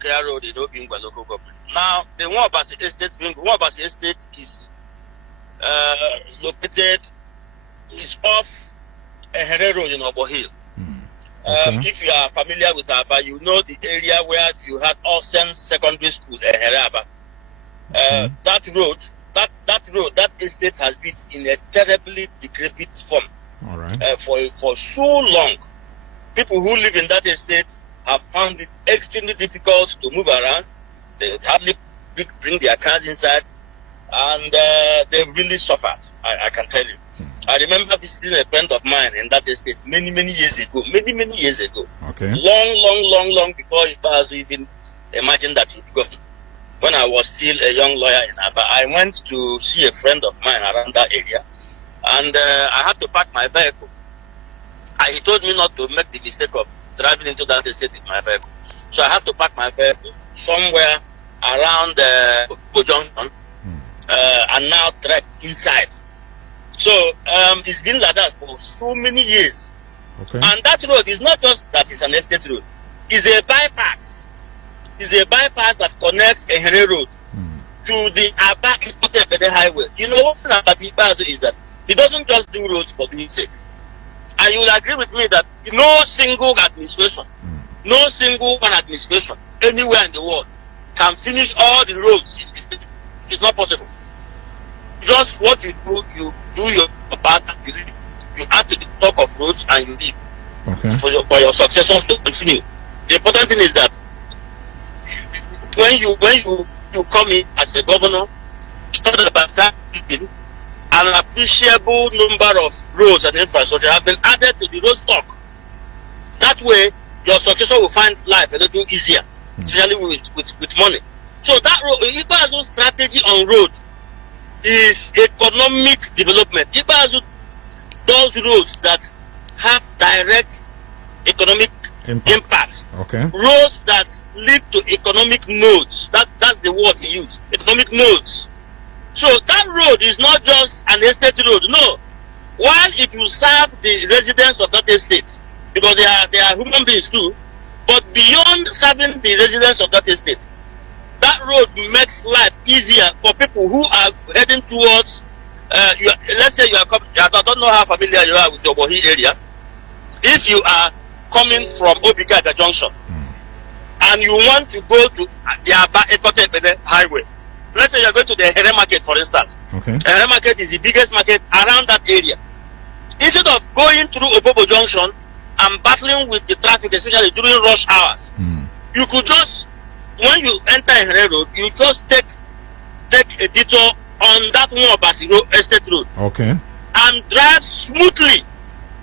Okea Road in Obingwa local government. Now, the Umuahia estate is located is off Ehere Road in Obo Hill. Okay. If you are familiar with Aba, you know the area where you had Olsen Secondary School, Ehere Aba. That estate has been in a terribly decrepit form. All right. For so long. People who live in that estate have found it extremely difficult to move around. They hardly bring their cars inside, and they really suffered. I can tell you. I remember visiting a friend of mine in that estate many years ago. Many years ago. Okay. Long before Ikpeazu even imagined that he'd go. When I was still a young lawyer in Aba, I went to see a friend of mine around that area, and I had to park my vehicle. He told me not to make the mistake of driving into that estate with my vehicle. So I had to park my vehicle somewhere around Junction and now trek inside. So it's been like that for so many years. Okay. And that road is not just that it's an estate road. It's a bypass. It's a bypass that connects Ehere Road to the Aba-Ikotepede highway. You know what about Ikpeazu is that he doesn't just do roads for doing sake. And you will agree with me that no single administration, no single one administration anywhere in the world can finish all the roads in the state. It's not possible. Just what you do your part and you add to the talk of roads and you leave. Okay. For your successors to continue. The important thing is that when you come in as a governor, an appreciable number of roads and infrastructure have been added to the road stock. That way, your successor will find life a little easier, especially with money. So that road, Ikpeazu's strategy on road is economic development. Ikpeazu does roads that have direct economic impact. Okay. Roads that lead to economic nodes. That's the word he used. Economic nodes. So that road is not just an estate road. No. While it will serve the residents of that estate, because they are human beings too, but beyond serving the residents of that estate, that road makes life easier for people who are heading towards, let's say you are coming, I don't know how familiar you are with the Umuahia area. If you are coming from Obigada Junction and you want to go to the Aba-Ikotepede highway, let's say you are going to the Ehere market, for instance. Okay. Ehere market is the biggest market around that area. Instead of going through Obobo Junction and battling with the traffic, especially during rush hours, you could just, when you enter Ehere Road, you just take a detour on that Umuahia estate road. Okay. And drive smoothly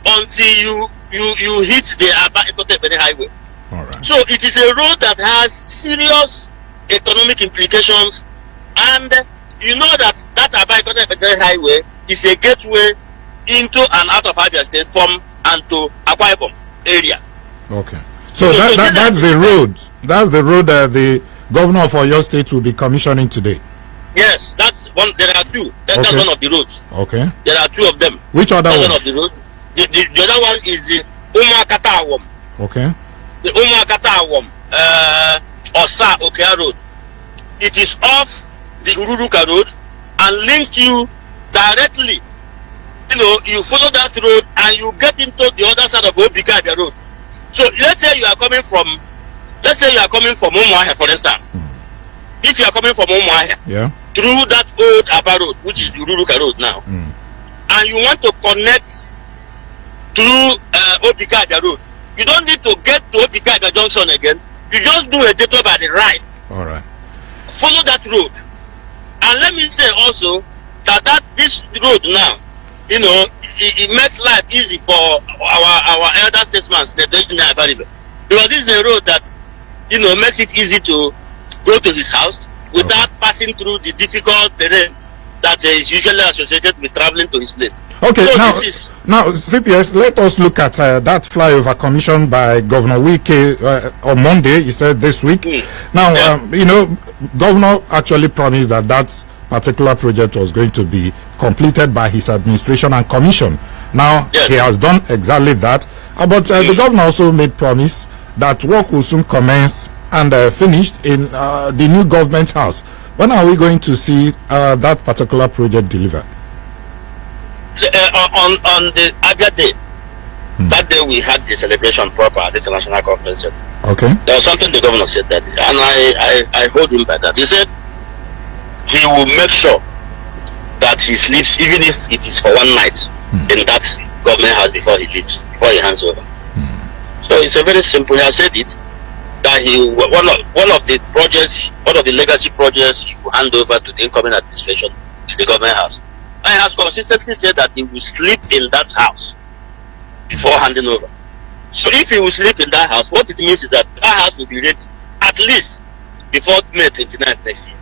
until you hit the Aba-Ikotepede highway. All right. So it is a road that has serious economic implications, and you know that Aba-Ikotepede highway is a gateway into and out of Abia State from and to Akwa Ibom area. Okay. So that's the road. That's the road that the governor of Oyo State will be commissioning today. Yes, that's one. There are two. That's one of the roads. Okay. There are two of them. Which other one? One of the roads. The other one is the Umuahia. Okay. The Umuahia Osa Okea Road. It is off the Ururuka Road and link you directly. You know, you follow that road and you get into the other side of Obigada Road. So let's say you are coming from Umuahia, for instance. If you are coming from Umuahia, through that old Aba Road, which is the Ururuka Road now, and you want to connect through Obigada Road, you don't need to get to Obigada Junction again. You just do a detour by the right. All right. Follow that road. And let me say also that this road now, you know, it makes life easy for our elder statesmen, because this is a road that, you know, makes it easy to go to his house without passing through the difficult terrain that is usually associated with traveling to his place. Okay, so now CPS, let us look at that flyover commissioned by Governor Wike on Monday. He said this week. Now, you know, Governor actually promised that particular project was going to be completed by his administration and commission. Now, he has done exactly that. But the governor also made promise that work will soon commence and finished in the new government house. When are we going to see that particular project delivered? On the Abia Day. That day we had the celebration proper at the International Conference. Okay. There was something the governor said that, and I hold him by that. He said he will make sure that he sleeps, even if it is for one night, in that government house before he leaves, before he hands over. So it's a very simple. He has said it that one of the projects, one of the legacy projects he will hand over to the incoming administration is the government house. And he has consistently said that he will sleep in that house before handing over. So if he will sleep in that house, what it means is that that house will be ready at least before May 29th next year.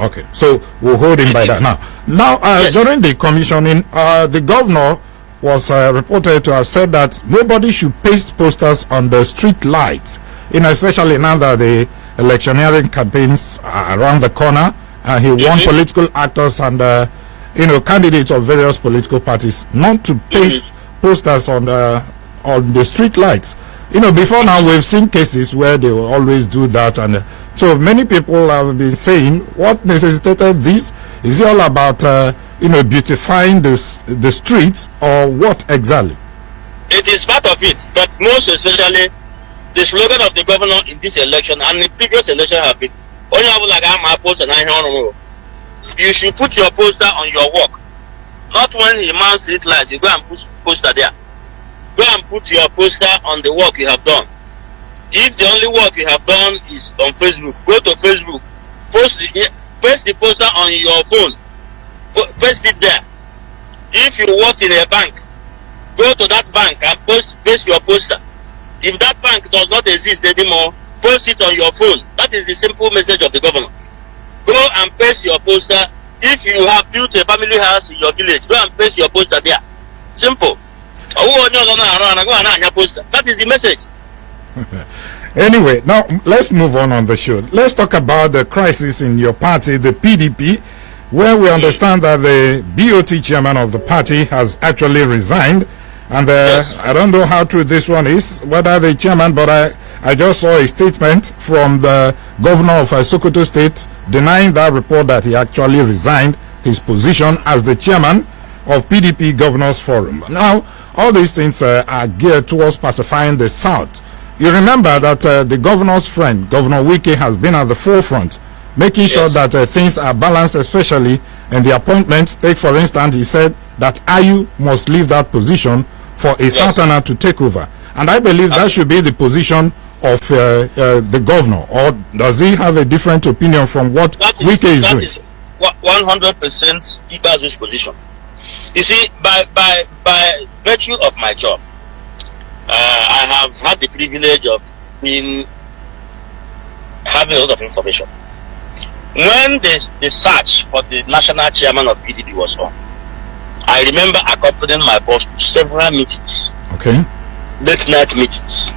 Okay, so we'll hold him by that. Now, yes. During the commissioning, the governor was reported to have said that nobody should paste posters on the street lights, especially now that the electioneering campaigns are around the corner. He warned political actors and candidates of various political parties not to paste posters on the street lights. Before now we've seen cases where they will always do that, and so many people have been saying, what necessitated this? Is it all about beautifying the streets, or what exactly? It is part of it, but most especially the slogan of the governor in this election and the previous election have been, you should put your poster on your walk, not when he man street lights. You go and put poster there. Go and put your poster on the work you have done. If the only work you have done is on Facebook, go to Facebook, paste the poster on your phone, paste it there. If you work in a bank, go to that bank and paste your poster. If that bank does not exist anymore, post it on your phone. That is the simple message of the governor. Go and paste your poster. If you have built a family house in your village, go and paste your poster there. Simple. That is the message. Anyway, now let's move on the show. Let's talk about the crisis in your party, the PDP, where we understand that the BOT chairman of the party has actually resigned. And yes. I don't know how true this one is, whether the chairman, but I just saw a statement from the governor of Sokoto State denying that report that he actually resigned his position as the chairman of PDP Governors Forum. Now, all these things are geared towards pacifying the South. You remember that the governor's friend, Governor Wike, has been at the forefront, making sure that things are balanced, especially in the appointments. Take, for instance, he said that Ayu must leave that position for a Southerner to take over. And I believe that should be the position of the governor. Or does he have a different opinion from what Wike is doing? That is 100% Ikpeazu's position. You see, by virtue of my job, I have had the privilege of having a lot of information. When the search for the national chairman of PDP was on, I remember accompanying my boss to several meetings. Okay. Late night meetings.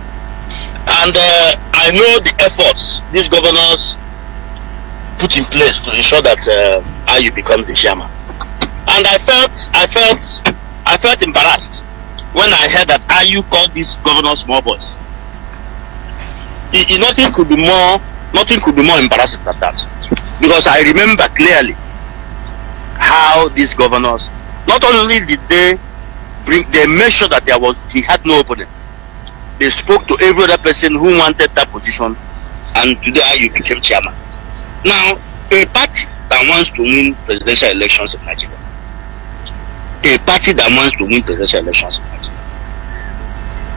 And I know the efforts these governors put in place to ensure that Ayu becomes the chairman. And I felt embarrassed when I heard that Ayu called these governors small boys. Nothing could be more embarrassing than that. Because I remember clearly how these governors, not only did they made sure that he had no opponent. They spoke to every other person who wanted that position, and today Ayu became chairman. Now, a party that wants to win presidential elections in Nigeria,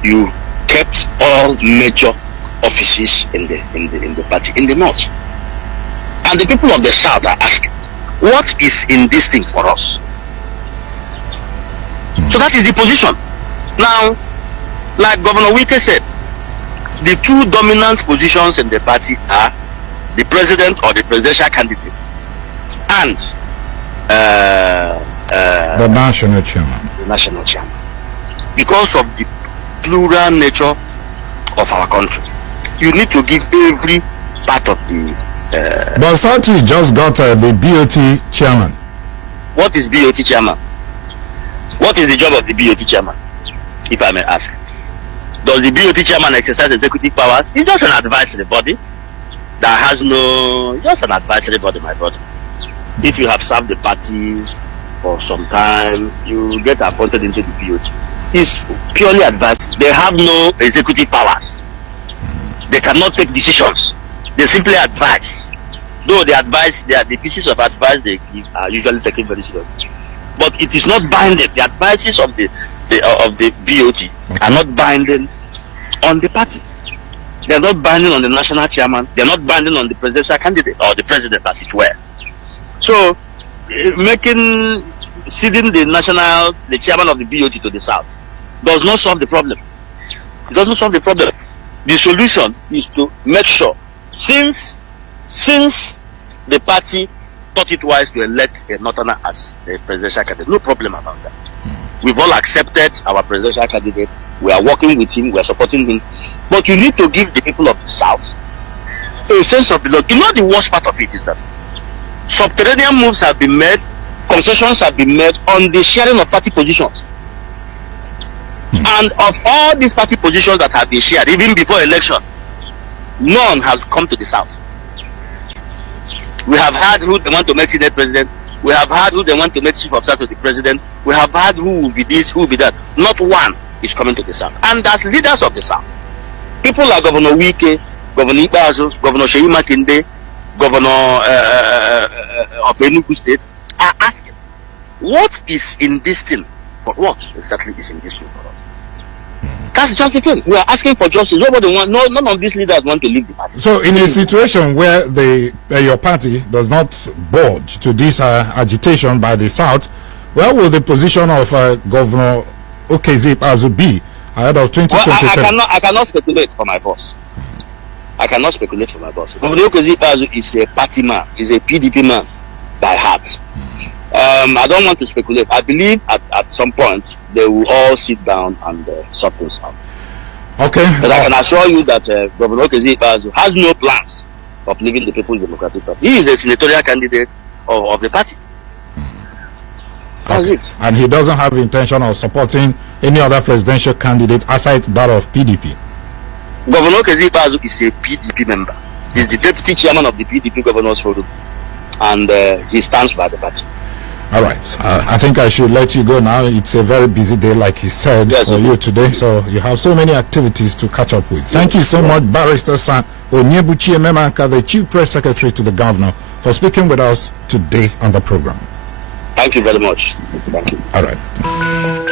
you kept all major offices in the party in the north, and the people of the south are asking, what is in this thing for us? So that is the position. Now, like Governor Wike said, the two dominant positions in the party are the president or the presidential candidate and the national chairman. Because of the plural nature of our country, you need to give every part of the but Southwest just got the BOT chairman. What is BOT chairman? What is the job of the BOT chairman, if I may ask? Does the BOT chairman exercise executive powers? He's just an advisory body that has just an advisory body, my brother. If you have served the party for some time, you get appointed into the BOT. It's purely advice. They have no executive powers. They cannot take decisions. They simply advise. Though the pieces of advice they give are usually taken very seriously. But it is not binding. The advices of the BOT are not binding on the party. They are not binding on the national chairman. They are not binding on the presidential candidate or the president, as it were. So, ceding the chairman of the BOT to the South does not solve the problem. It does not solve the problem. The solution is to make sure, since the party thought it wise to elect a Northerner as a presidential candidate, no problem about that. We've all accepted our presidential candidate. We are working with him. We are supporting him. But you need to give the people of the South a sense of belonging. You know, the worst part of it is that subterranean moves have been made, concessions have been made on the sharing of party positions. And of all these party positions that have been shared, even before election, none has come to the South. We have had who they want to make Senate president. We have had who they want to make chief of staff to the president. We have had who will be this, who will be that. Not one is coming to the South. And as leaders of the South, people like Governor Wike, Governor Ikpeazu, Governor Sheyi Makinde, Governor of Enugu State, are asking, what is in this thing? For what exactly is in this thing for us? That's just the thing. We are asking for justice. None of these leaders want to leave the party. So, in a situation where your party does not budge to this agitation by the South, where will the position of Governor Ikpeazu be ahead of 2023? I cannot speculate for my boss. I cannot speculate for my boss. Governor Ikpeazu is a party man. He's a PDP man by heart. I don't want to speculate. I believe at some point they will all sit down and sort things out. Okay. But I can assure you that Governor Ikpeazu has no plans of leaving the People's Democratic Party. He is a senatorial candidate of the party. That's it. And he doesn't have intention of supporting any other presidential candidate aside that of PDP. Governor Ikpeazu is a PDP member. He's the deputy chairman of the PDP Governors Forum, and he stands by the party. All right. I think I should let you go now. It's a very busy day, like you said, for you today. So you have so many activities to catch up with. Thank you so much, Barrister San Onyebuchi Ememanka, the Chief Press Secretary to the Governor, for speaking with us today on the program. Thank you very much. Thank you. All right.